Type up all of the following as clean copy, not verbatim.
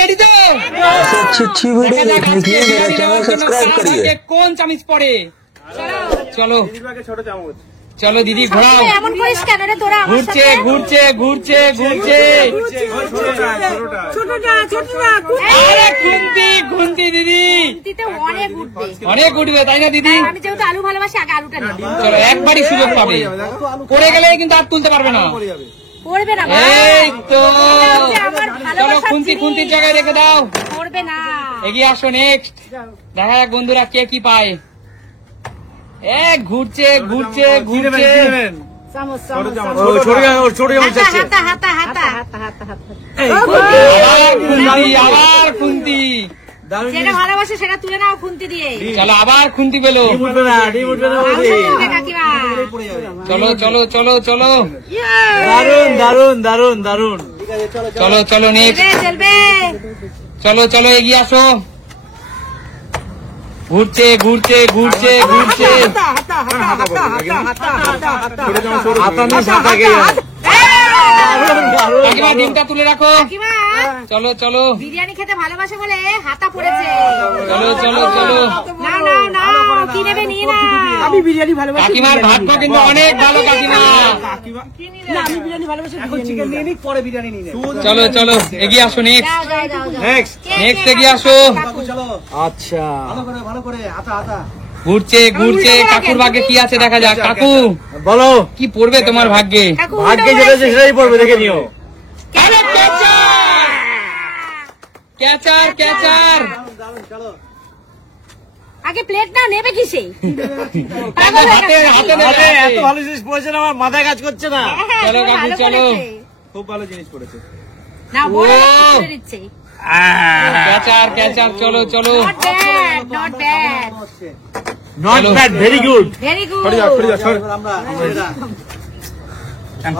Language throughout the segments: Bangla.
रेडी तो अच्छी वीडियो देखने के लिए मेरा चैनल सब्सक्राइब करिए। कौन चामिच पड़े चलो चलो दीदी घोड़ाओ घूरचे घूरचे घूरचे घूरचे अरे घुमती घुमती दीदी অনেক উঠবে তাই না দিদি? আমি যেহেতু আলু ভালোবাসি আগে আলুটা নেব। চলো একবারই সুযোগ পাবে, পড়ে গেলে কিন্তু আর তুলতে পারবে না। পড়বে না এই তো চলো খুন্তি খুন্তির জায়গায় রেখে দাও। পড়বে না, এগিয়ে আসো নেক্সট দেখা যাক বন্ধুরা কে কি পায়। ঘুরছে ঘুরছে ঘুরছে আবার খুন্তি যেটা ভালোবাসে সেটা তুলে নাও খুন্তি দিয়ে। চলো আবার খুন্তি পেলো। চলো চলো চলো চলো দারুন দারুন দারুন দারুন। চলো চলো নেক্সট চলো চলো এগিয়ে আসো। ঘুরছে ঘুরছে ঘুরছে ঘুরছে কাকিমা ডিমটা তুলে রাখো। চলো চলো বিরিয়ানি খেতে ভালোবাসে বলে হাতা পড়েছে। চলো চলো চলো না না না কি নেবে নিয়ে না। আমি বিরিয়ানি ভালোবাসি। কাকিমার ভাগ্য কিন্তু অনেক ভালো কাকিমা। আমি বিরিয়ানি ভালোবাসি, এখন চিকেন নিয়ে নিই, পরে বিরিয়ানি নিয়ে নেব। চলো চলো এগিয়ে আসো নেক্সট নেক্সট নেক্সট এগিয়ে আসো। আচ্ছা ভালো করে হাতা হাতা ঘুরছে ঘুরছে কাকুর ভাগ্যে কি আছে দেখা যাক। কাকু বলো কি পড়বে তোমার ভাগ্যে? ভাগ্যে যেটা আছে সেটাই পড়বে, দেখে নিও। ক্যাচার ক্যাচার আগে প্লেট না নেবে কিসে? হাতে হাতে এত ভালো জিনিস পড়েছে না, আমার মাথায় কাজ করছে না। চলো কাকু চলো খুব ভালো জিনিস পড়েছে। না বড় করে দিচ্ছে। ক্যাচার ক্যাচার চলো চলো not bad not bad not bad, very good. Very good.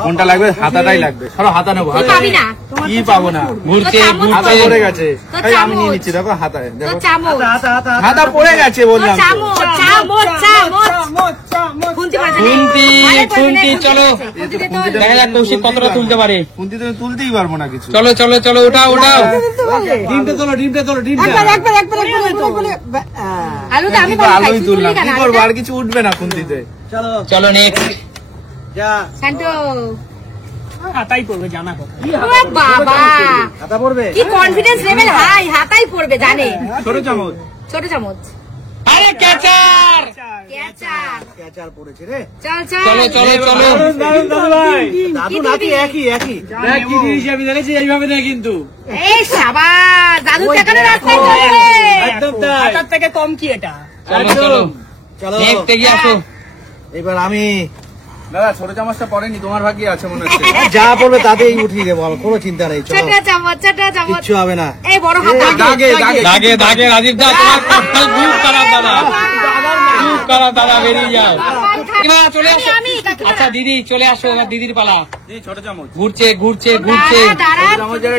কোনটা লাগবে? হাতাটাই লাগবে। সরো হাতা নেবো। হাতা পাবি না কি পাবো না? ঘুরছে হাতা ঘুরছে পড়ে গেছে। এই আমি নিয়ে নিচ্ছি, দেখো হাতায় তো দেখো চামচ হাতা পড়ে গেছে বললাম তো। চামচ চামচ চামচ খুন্তি বাজে খুন্তি খুন্তি চলো দেখা যাক কৌশিক কতটা তুলতে পারে। খুন্তি তো তুলতেই পারবো না কিছু। চলো চলো চলো ওঠাও ওঠাও ডিমটা তোলো ডিমটা তোলো ডিমটা আলুটা আমি আলুই তুললাম, কি করবো? আর কিছু উঠবে না খুন্তিতে। চলো চলো নেক্সট যা শান্ত। হাতাই পড়বে, জানা কথা। ও বাবা হাতা পড়বে। কি কনফিডেন্স লেভেল হাই, হাতাই পড়বে জানে। ছোট চামচ ছোট চামচ আরে ক্যাচার ক্যাচার ক্যাচার পড়েছে রে। চল চলো চল চলো চলো দারুন দাদু ভাই। দাদু নাতি একই একই। দেখ কি জিনিস আমি দেখেছি, এইভাবে না কিন্তু। এই সাবাস দাদু দেখানোর রাস্তায় চলবে। একদম তাই। হাতার থেকে কম কি এটা? চলো চলো চলো নেক্সট এগিয়ে আসো। এবার আমি দাদা ছোট চামচটা পড়েনি, তোমার ভাগ্যে আছে মনে হচ্ছে। যা পড়বে তাতেই উঠিয়ে দেবো, আমার কোনো চিন্তা নেই। চলো ছোট চামচ ছোট চামচ কিচ্ছু হবে না। এই বড় হাতা দাগে দাগে দাগে দাগে রাজীব দা তোমার কপাল খুব খারাপ দাদা, খুব খারাপ দাদা, বেরিয়ে যাও। কাকিমা চলে আসো। আচ্ছা দিদি চলে আসো, এবার দিদির পালা। ছোট চামচ ঘুরছে ঘুরছে ঘুরছে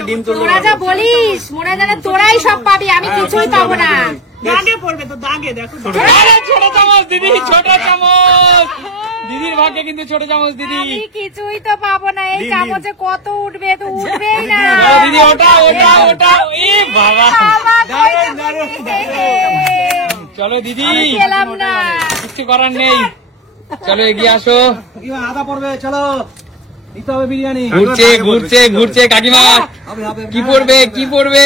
ডিম তুলতে তোরা যা বলিস মনে জানে তোরাই সব পাবি, আমি কিছুই পাবো না। দাগে পড়বে তো, দাগে দেখো। আরে ছোট চামচ দিদি, ছোট চামচ দিদির ভাগ্যে কিন্তু ছোট চামচ দিদি। আমি কিছুই তো পাবো না, এই চামচে কত উঠবে তো উঠবেই না। চলো দিদি ওটা ওটা ওটা এ বাবা চলো দিদি পেলাম না। কিছু করার নেই, চলো এগিয়ে আসো। হাতা পড়বে, চলো নিতে হবে বিরিয়ানি। ঘুরছে ঘুরছে ঘুরছে কাকিমা কি পড়বে কি পড়বে?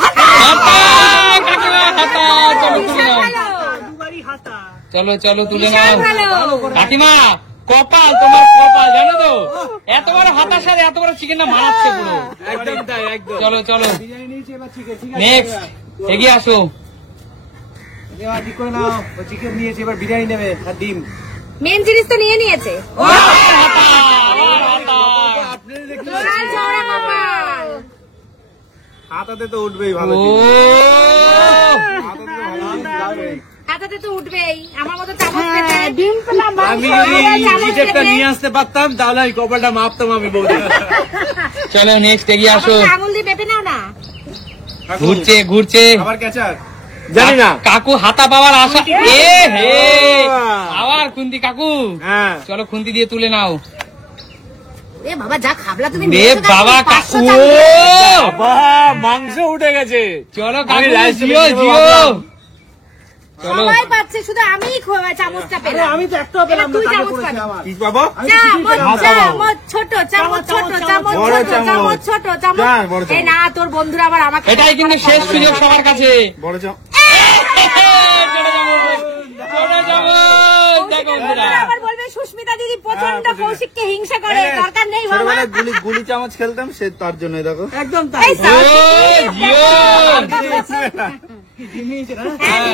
হাতা কাকিমা হাতা, চলো তুলে নাও। চলো চলো তুলে নাও কাকিমা। কপাল তোমার কপাল জানো তো, এত বড় হাতার সাথে এত বড় চিকেন না মানাচ্ছে পুরো। একদম তাই একদম। চলো চলো বিরিয়ানি নিয়েছি, এবার চিকেন। ঠিক আছে নেক্সট এগিয়ে আসো। এবার ঠিক করে নাও। ও চিকেন নিয়েছি, এবার বিরিয়ানি নেবে আর ডিম। মেন জিনিস তো নিয়ে নিয়েছে। হাতা হাতা লাল ঝাড়া কপাল। হাতাতে তো উঠবেই ভালো ও হাতাতে তো উঠবেই, আমার মতো চামচ পেতে ডিম পেলাম। আমি যদি চিকেনটা নিয়ে আসতে পারতাম তাহলে এই কপালটা মাপতাম আমি বৌদি। চলো নেক্সট এগিয়ে আসো। আঙুল দিয়ে পেপে নাও না। ঘুরছে ঘুরছে আবার ক্যাচার জানি না। কাকু হাতা পাওয়ার আশা। এ হে আবার খুন্তি কাকু। হ্যাঁ চলো খুন্তি দিয়ে তুলে নাও। এ বাবা যা খাবলা তুমি রে বাবা কাকু মাংস উঠে গেছে। চলো আমি কাকু rice জিও পেয়ে জিও ভাবলাম। চলো সবাই পাচ্ছে, শুধু আমিই চামচটা পেলাম। আমি তো একটাও পেলাম না, তুই কাকে চামচ পড়েছে পাবি। আমার? কি পাবো? চামচ ছোট, চামচ ছোট, চামচ বড় ছোট, চামচ ছোট, চামচ। যা, বড় চামচ। এই না, তোর বন্ধুরা আবার আমাকে এটাই কিন্তু শেষ সুযোগ সবার কাছে। বড় চাও। ছোট চামচ দেখো বন্ধুরা। বন্ধুরা আবার বলবে সুস্মিতা দিদি প্রচন্ড কৌশিককে হিংসা করে, দরকার নেই বাবা। ছোটবেলায় গুলি চামচ খেলতাম, সে তার জন্য দেখো। একদম তাই। এই ও সাহসী জিও ডিম নিয়েছে না?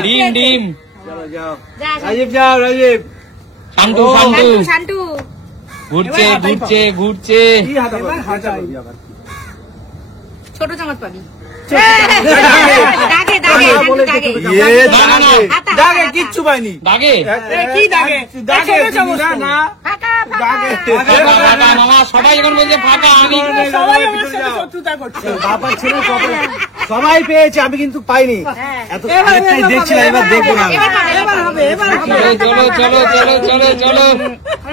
ডিম ডিম চলো যাও। যা, যা। রাজীব যাও, রাজীব। শান্তু শান্তু শান্তু, শান্তু। ঘুরছে ঘুরছে ঘুরছে। কি হাতা পাবি? হাতা পাবি আবার। ছোট চামচ পাবি। ছোট দাগে, দাগে, শান্তু দাগে। না না না হাতা, দাগে হাতা, কিচ্ছু পাইনি। দাগে কি দাগে? দাগে না, না। ফাঁকা, ফাঁকা। ফাঁকা, ফাঁকা, মামা সবাই এখন বলছে ফাঁকা। আমি সবাই আমার সাথে শত্রুতা করছে। বাবার ছেলে সবাই পেয়েছে, আমি কিন্তু পাইনি। হ্যাঁ। এত একটাই দেখছিলাম, এবার দেখবো না। এবার হবে, এবার হবে। চলো চলো চলো চলো চলো চলো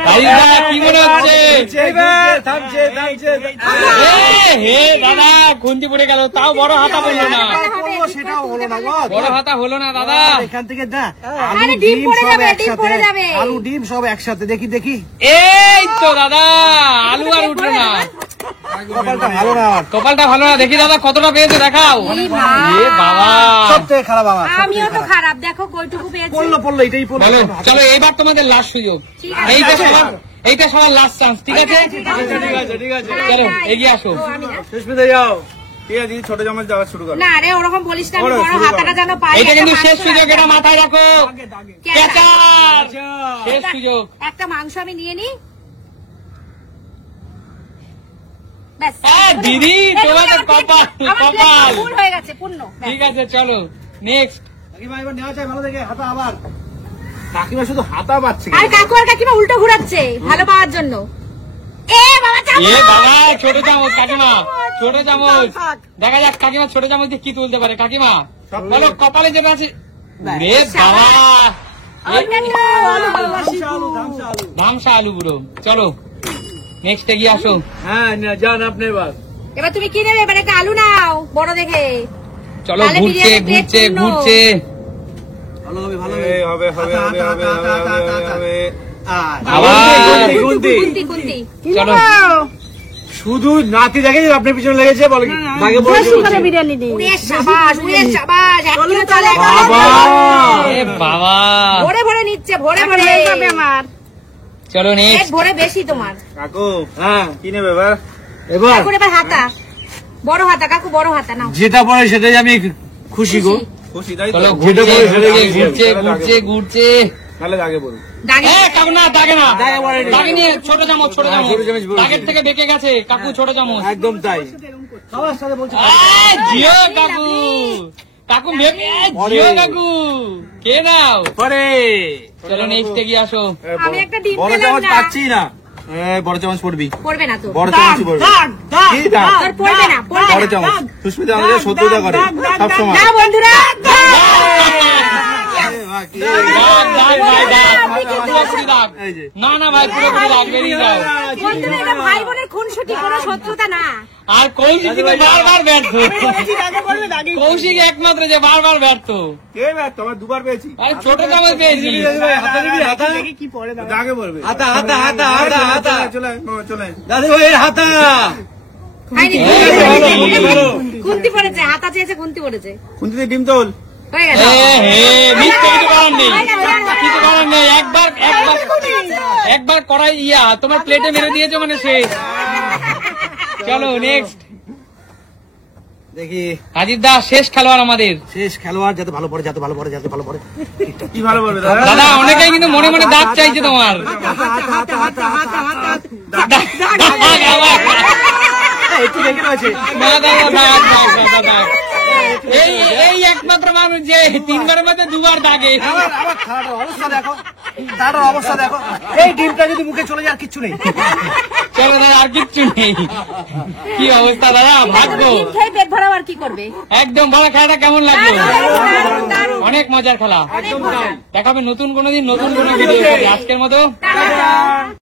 ভাইদা কি মনে হচ্ছে? থামছে, থামছে। হে দাদা খুন্তি পড়ে গেল, তাও বড় হাতা পড়লো না। বলবো সেটাও হলো না গো। বড় হাতা হলো না দাদা। এখান থেকে না, আরে আলু ডিম ডিম পড়ে সব যাবে, ডিম একসাথে। পড়ে যাবে। আলু ডিম সব একসাথে, দেখি দেখি। এই তো দাদা আলু আর উঠলো না। কপালটা ভালো না আমার। কপালটা ভালো না, দেখি দাদা কতটা পেয়েছে দেখাও। এই মা। এ বাবা সব থেকে খারাপ আমার। আমিও তো খারাপ, দেখো কইটুকু পেয়েছি। পড়লো এটাই পড়লো। বলো চলো এইবার তোমাদের লাস্ট সুযোগ। ঠিক আছে। এইটা সবার লাস্ট চান্স, ঠিক আছে? ঠিক আছে ঠিক আছে। চলো এগিয়ে আসো। ও, আমি না। সুস্মিতা যাও। ঠিক আছে দিদি, ছোট চামচ দেওয়া শুরু করো। না রে, ওরকম বলিস না, আমি ওরে, বড় শুরু হাতাটা যেন পাই। এইটা কিন্তু একটা শেষ মাংস সুযোগ, এটা রাখবো। মাথায় রাখো। ক্যাচার। ক্যাচার শেষ সুযোগ। একটা মাংস আমি নিয়ে নি। ব্যাস। দিদি এই তোমাদের আমার কপাল আমার কপাল। ভুল হয়ে গেছে, পূর্ণ। ব্যাস। ঠিক আছে চলো নেক্সট। কাকিমা এবার নেওয়া চাই ভালো দেখে, হাতা আবার। কাকিমা শুধু হাতা পাচ্ছে। আর কাকু আর কাকিমা উল্টো ঘুরাচ্ছে ভালো পাওয়ার জন্য। এ বাবা চামচ। এ বাবা ছোট চামচ কাকিমা, ছোট চামচ। দেখা যাক কাকিমা ছোট চামচ দিয়ে কি তুলতে পারে। কাকিমা বলো কপালে যেটা আছে। রে বাবা অন্যান্য আলু ধামসা আলু, ধামসা আলু। ধামসা আলু বুড়ো। চলো নেক্সট এগিয়ে আসো। হ্যাঁ যান আপনি এবার। এবার তুমি কি নেবে? এবার একটা আলু নাও বড় দেখে। চলো তাহলে ঘুরছে বিরিয়ানির plate ঘুরছে পূর্ণ। ঘুরছে। ভালো হবে, ভালো এই হবে হবে হবে হবে হবে হবে। আবার গুনতি। কুন্তি কুন্তি। চলো শুধু নাতি দেখে আপনার পিছনে লেগেছে, বলে কি ভাগে বলে উড়ে সাবাস, উড়ে সাবাস। এক কিলো চালে বাবা। এ বাবা ভরে ভরে নিচ্ছে, ভরে ভরে আমার। চলো এক নেক্সট। ভরে বেশি তোমার। কাকু হ্যাঁ কি নেবে এবার? এবার কাকুর এবার হাতা, বড় হাতা। কাকু বড় হাতা নাও। যেটা পড়ে সেটাই আমি খুশি গো। খুশি তাই তো? চলো যেটা ঘুরছে বলে সেটাই ঘুরছে খুশি। ঘুরছে ঘুরছে ঘুরছে। তাহলে আগে বলুন। দাগে। এ কাকু না দাগে না, দাগে পড়েনি। দাগে নিয়ে ছোট চামচ, ছোট চামচ। ছোট চামচ বলছি। দাগের থেকে বেঁকে গেছে কাকু, ছোট চামচ। একদম তাই। সবার সাথে বলছি। জিও কাকু, কাকু মেপে জিও কাকু কে নাও। পরে চলো নেক্সট এগিয়ে আসো। আমি একটা ডিম বড় পেলাম চামচ না। পাচ্ছি না। বড় চামচ পড়বি। পড়বে না তো। বড় চামচই পড়বি। কি দাগ? তোর পড়বে না, পড়বে বড় না। চামচ। সুস্মিতা আমাদের শত্রুতা করে সবসময়। না বন্ধুরা। দাগ, দাগ, ভাই, দাগ। পুরোপুরি দাগ। এই যে। না না ভাই পুরোপুরি দাগ, বেরিয়ে যাও। বন্ধুরা, এটা ভাই বোনের খুনসুটি, কোনো শত্রুতা না। আর কৌশিক কিন্তু বারবার ব্যর্থ। কৌশিক একমাত্র যে বারবার ব্যর্থ। কে ব্যাগ? তোমার দুবার পেয়েছি। আরে ছোট চামচ পেয়েছি। হাতা দিবি, হাতা? কি পড়ে না? দাগে পড়বে। হাতা, হাতা, হাতা, হাতা, হাতা। চলে চলে। দাদু ভাই হাতা। খাইনি। ভালো। খুন্তি পড়েছে, হাতা চেয়েছে, খুন্তি পড়েছে। কুন্তিতে ডিম তোল। হয়ে গেছে। মিথ্যে কিছু করার নেই, কিছু করার নেই। একবার করাই তোমার প্লেটে মেরে দিয়েছো মানে শেষ। চলো নেক্সট। দেখি হাজির দা শেষ খেলোয়াড় আমাদের। শেষ খেলোয়াড়, যাতে ভালো পড়ে, যাতে ভালো পড়ে, যাতে ভালো পড়ে। কি ভালো বলবে দাদা? দাদা অনেকেই কিন্তু মনে মনে দাঁত চাইছে তোমার। হাতা, হাতা, হাতা, হাতা, হাতা। একটু দেখে রয়েছে। না দাদা দাগ, দাগ, দাদা, দাগ। এই একমাত্র মানুষ যে তিনবারের মধ্যে দুবার দাগে। আমার খাওয়াটার অবস্থা দেখো, তার অবস্থা দেখো। এই ডিমটা যদি মুখে চলে যায় আর কিচ্ছু নেই। চলো দাদা আর কিচ্ছু নেই। কি অবস্থা দাদা, ভাগ্য। ডিম খেয়ে পেট ভরাও, আর কি করবে? একদম বড় খেলাটা কেমন লাগলো? দারুণ, দারুণ। অনেক মজার খেলা। অনেক মজা। দেখাবে নতুন কোনো দিন নতুন কোনো ভিডিও। আজকের মতো টাটা।